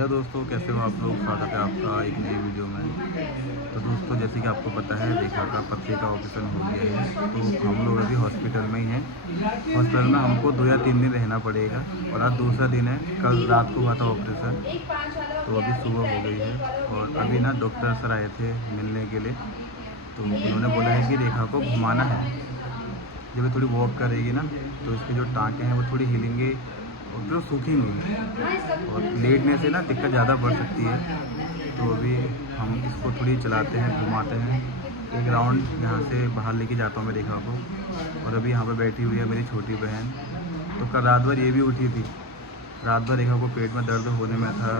Hello दोस्तों, कैसे हो आप लोग। स्वागत है आपका एक नई वीडियो में। तो दोस्तों, जैसे कि आपको पता है, रेखा का पथरी का ऑपरेशन हो गया है। तो हम लोग अभी हॉस्पिटल में ही हैं। हॉस्पिटल में हमको 2 या 3 दिन रहना पड़ेगा और आज दूसरा दिन है। कल रात को हुआ था ऑपरेशन, तो अभी सुबह हो गई है। और अभी ना डॉक्टर सर आए थे मिलने के लिए। तो उन्होंने बोला है कि रेखा को घुमाना है। जब ये थोड़ी वॉक करेगी ना, तो इसके जो टाँकें हैं वो थोड़ी हिलेंगे और फिर वो सूखेंगी। और लेटने से ना दिक्कत ज़्यादा बढ़ सकती है। तो अभी हम इसको थोड़ी चलाते हैं, घुमाते हैं। एक राउंड यहाँ से बाहर लेके जाता हूँ मैं रेखा को। और अभी यहाँ पे बैठी हुई है मेरी छोटी बहन। तो कल रात भर ये भी उठी थी। रात भर रेखा को पेट में दर्द होने में था,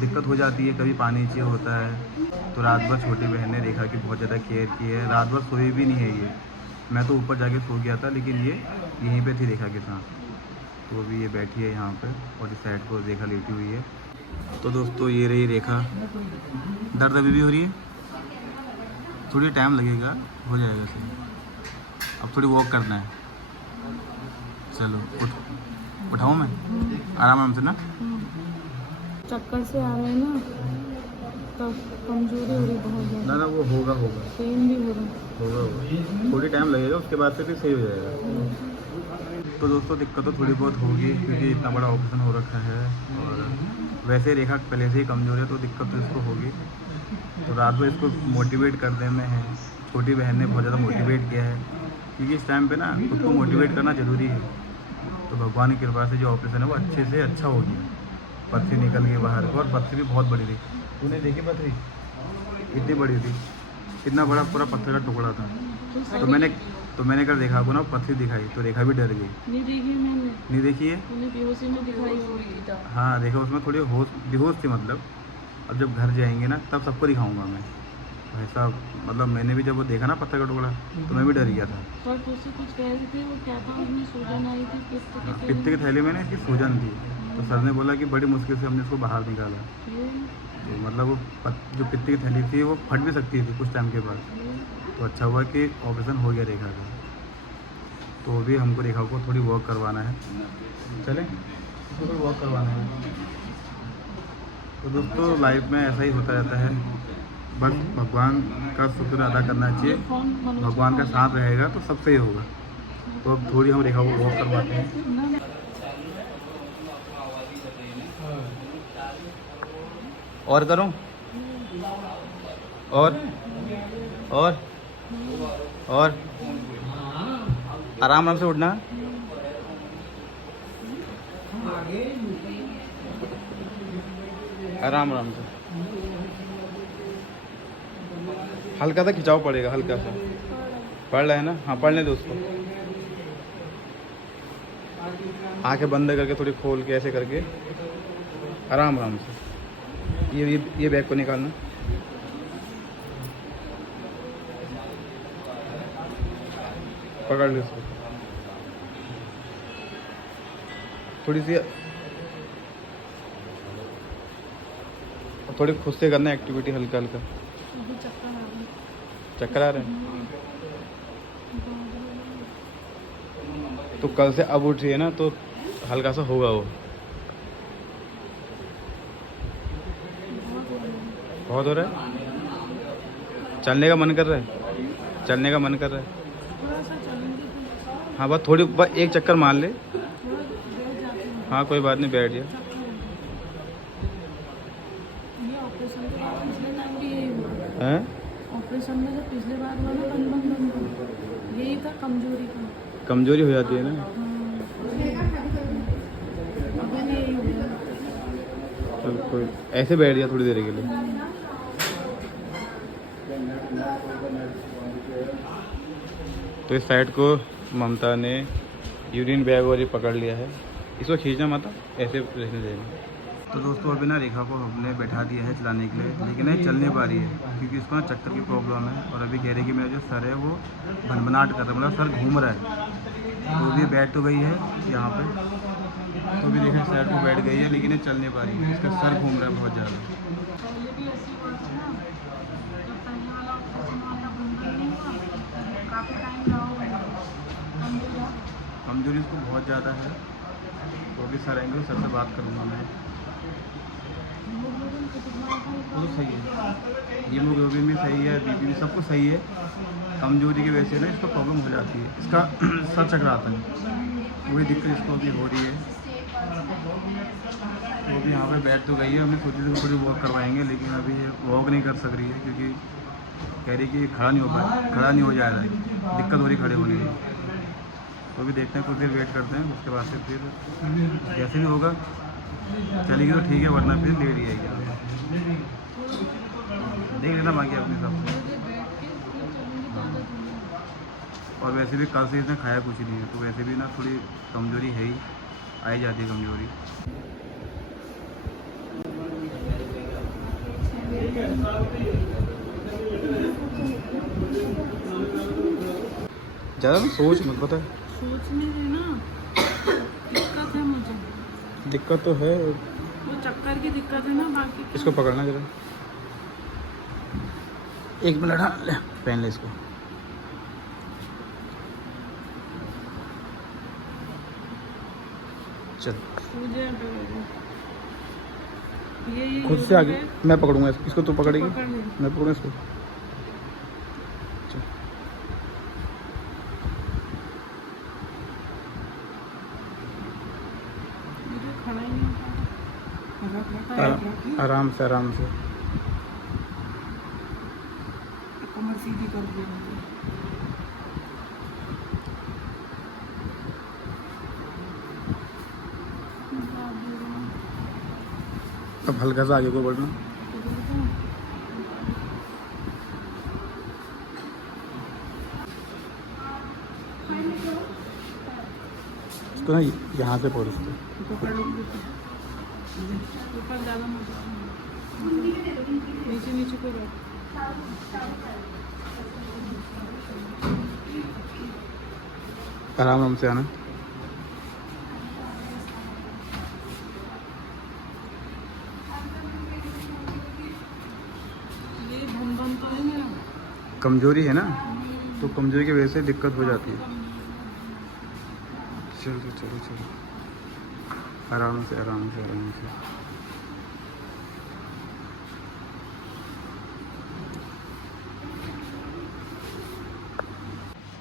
दिक्कत हो जाती है, कभी पानी चाहिए होता है। तो रात भर छोटी बहन ने रेखा की बहुत ज़्यादा केयर की है। रात भर सोई भी नहीं है ये। मैं तो ऊपर जाके सो गया था, लेकिन ये यहीं पे थी रेखा के साथ। तो अभी ये बैठी है यहाँ पे और इस साइड को रेखा लेटी हुई है। तो दोस्तों, ये रही रेखा। दर्द अभी भी हो रही है, थोड़ी टाइम लगेगा, हो जाएगा सही। अब थोड़ी वॉक करना है। चलो उठाऊँ मैं, आराम से ना। चक्कर से आ रहे हैं ना, तो कमजोरी हो रही बहुत ज़्यादा। ना वो होगा पेन भी हो रहा होगा। थोड़ी टाइम लगेगा, उसके बाद से फिर सही हो जाएगा। तो दोस्तों, दिक्कत तो थोड़ी बहुत होगी क्योंकि इतना बड़ा ऑपरेशन हो रखा है। और वैसे रेखा पहले से ही कमज़ोर है, तो दिक्कत तो इसको होगी। तो रात भर इसको मोटिवेट करने में है। छोटी बहन ने बहुत ज़्यादा मोटिवेट किया है, क्योंकि इस टाइम पे ना खुद को मोटिवेट करना ज़रूरी है। तो भगवान की कृपा से जो ऑपरेशन है वो अच्छे से अच्छा हो गया। पथरी निकल गई बाहर को, और पथरी भी बहुत बड़ी थी। तूने देखी पथरी इतनी बड़ी थी, इतना बड़ा पूरा पत्थर का टुकड़ा था। तो मैंने कल रेखा को ना पथरी दिखाई, तो रेखा भी डर गई। नहीं देखी मैंने, नहीं देखी है। मैंने बेहोशी में दिखाई होगी। हाँ, देखा उसमें थोड़ी बेहोश थी मतलब। अब जब घर जाएंगे ना तब सबको दिखाऊंगा मैं। ऐसा मतलब मैंने भी जब वो देखा ना पत्थर का टुकड़ा, तो मैं भी डर गया था। सर तुझसे कुछ कह रहे थे, वो क्या था, उसमें सूजन आई थी पित्त की थैली में ना इसकी सूजन थी। तो सर ने बोला कि बड़ी मुश्किल से हमने इसको बाहर निकाला। तो मतलब वो जो पित्त की थैली थी वो फट भी सकती थी कुछ टाइम के बाद। तो अच्छा हुआ कि ऑपरेशन हो गया रेखा का। तो अभी हमको रेखा को थोड़ी वॉक करवाना है। चलें, इसको थोड़ी वॉक करवाना है। तो दोस्तों, लाइफ में ऐसा ही होता रहता है। बस भगवान का शुक्र अदा करना चाहिए। भगवान का साथ रहेगा तो सब सही होगा। तो अब थोड़ी हम रेखा को वॉक करवाते हैं। और करूं? और आराम से उठना। आराम से, हल्का सा खिंचाव पड़ेगा, हल्का सा। पढ़ रहा है ना? हाँ, पढ़ने दो उसको। आंखें बंद करके थोड़ी खोल के ऐसे करके आराम से। ये बैग को निकालना। पकड़ लो इसको। थोड़ी सी थोड़ी खुद से करना एक्टिविटी, हल्का हल्का। चक्कर आ रहे हैं तो कल से अब उठ रही है ना, तो हल्का सा होगा वो। बहुत हो रहा है। चलने का मन कर रहा है। हाँ, बस एक चक्कर मार ले। हाँ, कोई बात नहीं, बैठ जा। हैं? ऑपरेशन में जो पिछले बार हुआ ना, बंद यही था, कमजोरी हो जाती है ना। चल, कोई ऐसे बैठ जा थोड़ी देर के लिए। तो इस साइड को ममता ने यूरिन बैग और ये पकड़ लिया है। इसको खींचना मत, ऐसे रहने देना। तो दोस्तों, अभी ना रेखा को हमने बैठा दिया है चलाने के लिए, लेकिन ये चल नहीं पा रही है क्योंकि इसको ना चक्कर की प्रॉब्लम है। और अभी कह रही है कि मेरा जो सर है वो भनभनाहट कर रहा है, मतलब सर घूम रहा है। तो अभी बैठ तो गई है यहाँ पे, तो भी देखें साइड को बैठ गई है, लेकिन ये चल नहीं पा रही है। इसका सर घूम रहा है बहुत ज़्यादा। कमजोरी इसको बहुत ज़्यादा है। तो अभी सर आएंगे, सर से बात करूँगा मैं। बहुत सही है, हीमोग्लोबिन भी सही है, बीपी भी सब कुछ सही है। कमजोरी की वजह से ना इसको प्रॉब्लम हो जाती है, इसका सर चकराता है, वही दिक्कत इसको अभी हो रही है। तो अभी यहाँ पे बैठ तो गई है, हमें सोची थी थोड़ी वॉक करवाएंगे, लेकिन अभी ये वॉक नहीं कर सक रही है क्योंकि कह रही कि खड़ा नहीं हो पाए, खड़ा नहीं हो जा रहा है, दिक्कत हो रही खड़े होने की। तो अभी देखते हैं, कुछ देर वेट करते हैं, उसके बाद से फिर जैसे भी होगा चलेगी तो ठीक है, वरना फिर ले लिया जाएगी। देख लेना बाकी अपने हिसाब से। और वैसे भी कल से इसने खाया कुछ नहीं है, तो वैसे भी ना थोड़ी कमज़ोरी है ही, आई जाती है कमज़ोरी। ज़्यादा ना सोच मत, पता है सोचने में ना दिक्कत है मुझे, दिक्कत तो है, वो चक्कर की दिक्कत है ना, बाकी इसको पकड़ना जरा, एक मिनट। हाँ ले पहन ले इसको। चल मुझे ये खुद से आगे, मैं पकड़ूंगा इसको, तू पकड़ेगी, पकड़ ले। मैं पकड़ूंगा इसको। चल मुझे खड़ा ही नहीं होता। आराम से आराम से। कमर सीधी कर दी। अब हल्का सा आगे को बढ़ना। इसको ना यहाँ से पकड़ इसको। पकड़ लो ऊपर ज़्यादा मजा, नीचे नीचे को बैठ। आराम आराम से आना। ये धम धम तो है मेरा, कमजोरी है ना, तो कमजोरी की वजह से दिक्कत हो जाती है। चलो चलो चलो, आराम से आराम से आराम से।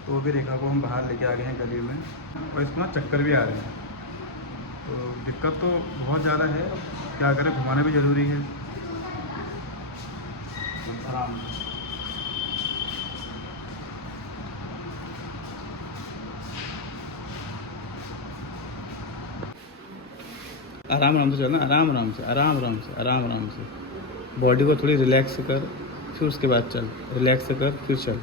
तो भी रेखा को हम बाहर लेके आ गए हैं गली में, और इसको ना चक्कर भी आ रहे हैं, तो दिक्कत तो बहुत ज़्यादा है, क्या करें, घुमाना भी ज़रूरी है। आराम आराम आराम से चलना, आराम आराम से आराम आराम से आराम आराम से। बॉडी को थोड़ी रिलैक्स कर, फिर उसके बाद चल, रिलैक्स कर फिर चल।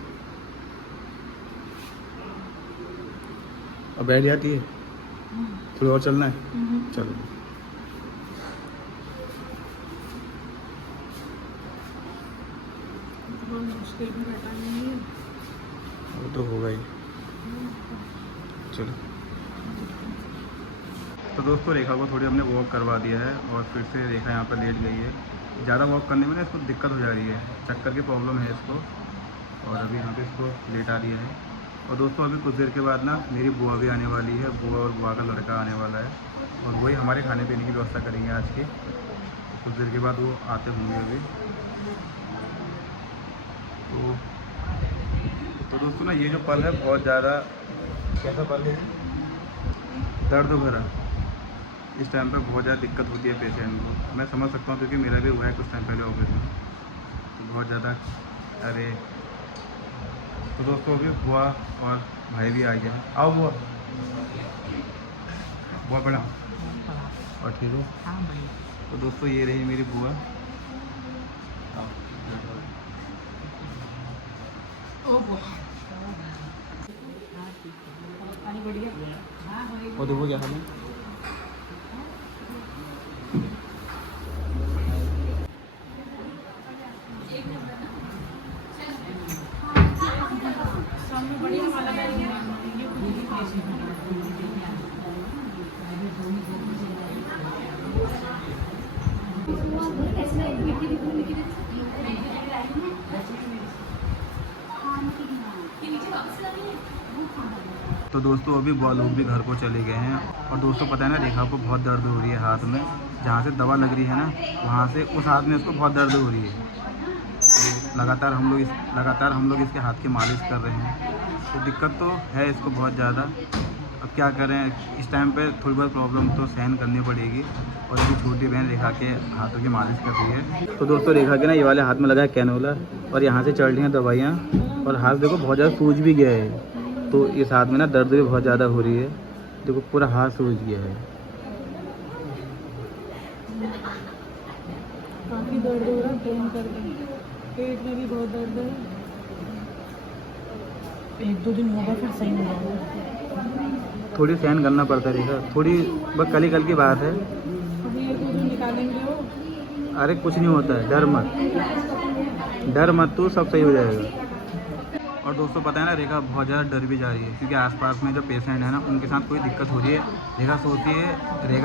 अब बैठ जाती है, थोड़ी और चलना है, चलो। बहुत मुश्किल भी बैठा नहीं है। वो तो होगा ही, चलो। तो दोस्तों रेखा को थोड़ी हमने वॉक करवा दिया है, और फिर से रेखा यहाँ पर लेट गई है। ज़्यादा वॉक करने में ना इसको दिक्कत हो जा रही है, चक्कर की प्रॉब्लम है इसको, और अभी यहाँ पे इसको लेटा दिया है। और दोस्तों अभी कुछ देर के बाद ना मेरी बुआ भी आने वाली है, बुआ और बुआ का लड़का आने वाला है, और वही हमारे खाने पीने की व्यवस्था करेंगे आज की। कुछ देर के बाद वो आते होंगे अभी। तो दोस्तों ना ये जो पल है बहुत ज़्यादा, कैसा पल है, दर्द भरा। इस टाइम पे बहुत ज़्यादा दिक्कत होती है पेशेंट को, मैं समझ सकता हूँ क्योंकि मेरा भी हुआ है कुछ टाइम पहले ऑपरेशन, तो बहुत ज़्यादा। अरे तो दोस्तों अभी बुआ और भाई भी आ गया है। आओ बुआ, बुआ बड़ा और ठीक हो। तो दोस्तों ये रही मेरी बुआ। और देखो क्या हाल है। सामने बढ़िया वाला गाड़ी है, ये खुद ही पैसे तो दोस्तों अभी बुआ लोग भी घर को चले गए हैं, और दोस्तों पता है ना रेखा को बहुत दर्द हो रही है हाथ में, जहाँ से दवा लग रही है ना, वहाँ से उस हाथ में इसको बहुत दर्द हो रही है। तो लगातार हम लोग इसके हाथ की मालिश कर रहे हैं। तो दिक्कत तो है इसको बहुत ज़्यादा। अब क्या करें, इस टाइम पे थोड़ी बहुत प्रॉब्लम तो सहन करनी पड़ेगी। और अभी छोटी बहन रेखा के हाथों की मालिश कर रही है। तो दोस्तों रेखा के ना ये वाले हाथ में लगा है कैनोला, और यहाँ से चल रही हैं दवाइयाँ, और हाथ देखो बहुत ज़्यादा सूज भी गया है। तो इस हाथ में ना दर्द भी बहुत ज़्यादा हो रही है। देखो पूरा हाथ सूज गया है। काफ़ी दर्द हो रहा है, पेन कर रही, पेट में भी बहुत दर्द है। 1-2 दिन होगा फिर सही हो जाएगा। थोड़ी सहन करना पड़ता है रेखा, थोड़ी बस कल की बात है। अभी ये तो जो निकालेंगे वो, अरे कुछ नहीं होता है, डर मत तू, सब सही हो जाएगा। और दोस्तों पता है ना, रेखा बहुत ज़्यादा डर भी जा रही है, क्योंकि आसपास में जो पेशेंट है ना, उनके साथ कोई दिक्कत हो रही है। रेखा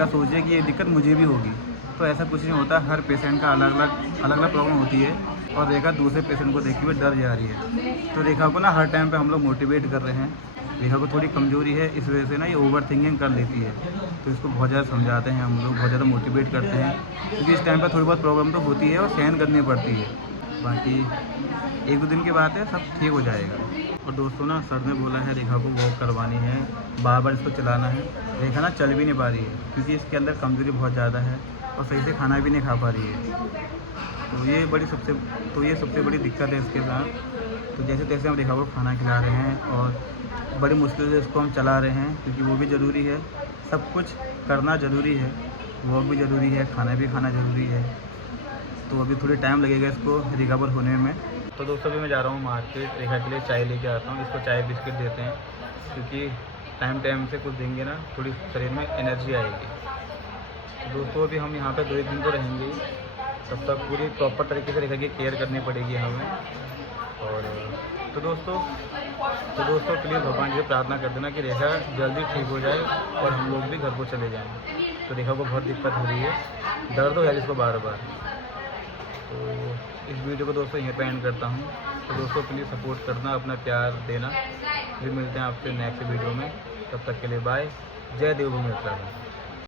सोचती है कि ये दिक्कत मुझे भी होगी। तो ऐसा कुछ नहीं होता, हर पेशेंट का अलग अलग प्रॉब्लम होती है। और रेखा दूसरे पेशेंट को देखते हुए डर जा रही है। तो रेखा को ना हर टाइम पे हम लोग मोटिवेट कर रहे हैं। रेखा को थोड़ी कमज़ोरी है, इस वजह से ना ये ओवर थिंकिंग कर लेती है। तो इसको बहुत ज़्यादा समझाते हैं हम लोग, बहुत ज़्यादा मोटिवेट करते हैं, क्योंकि इस टाइम पर थोड़ी बहुत प्रॉब्लम तो होती है और सहन करनी पड़ती है। बाकी 1-2 दिन की बात है, सब ठीक हो जाएगा। और दोस्तों ना सर ने बोला है रेखा को वॉक करवानी है, बार इसको चलाना है। रेखा ना चल भी नहीं पा रही है, क्योंकि इसके अंदर कमज़ोरी बहुत ज़्यादा है और सही से खाना भी नहीं खा पा रही है। तो ये सबसे बड़ी दिक्कत है इसके साथ। तो जैसे तैसे हम रेखा को खाना खिला रहे हैं और बड़ी मुश्किल से इसको हम चला रहे हैं, क्योंकि वो भी ज़रूरी है, सब कुछ करना ज़रूरी है, वॉक भी ज़रूरी है, खाना भी खाना ज़रूरी है। तो अभी थोड़ी टाइम लगेगा इसको रिकवर होने में। तो दोस्तों अभी मैं जा रहा हूँ मार्केट, रेखा के लिए चाय लेके आता हूँ। इसको चाय बिस्किट देते हैं, क्योंकि टाइम से कुछ देंगे ना, थोड़ी शरीर में एनर्जी आएगी। तो दोस्तों अभी हम यहाँ पे 2-1 दिन तो रहेंगे, तब तक पूरी प्रॉपर तरीके से रेखा की केयर करनी पड़ेगी हमें। और तो दोस्तों प्लीज़ भगवान जी से प्रार्थना कर देना कि रेखा जल्दी ठीक हो जाए और हम लोग भी घर को चले जाएँ। तो रेखा को बहुत दिक्कत हो रही है, दर्द हो जाए इसको बार। तो इस वीडियो को दोस्तों यहीं पे एंड करता हूँ। तो दोस्तों प्लीज़ सपोर्ट करना, अपना प्यार देना। फिर मिलते हैं आपसे नेक्स्ट वीडियो में, तब तक के लिए बाय। जय देवभूमि उत्तराखंड।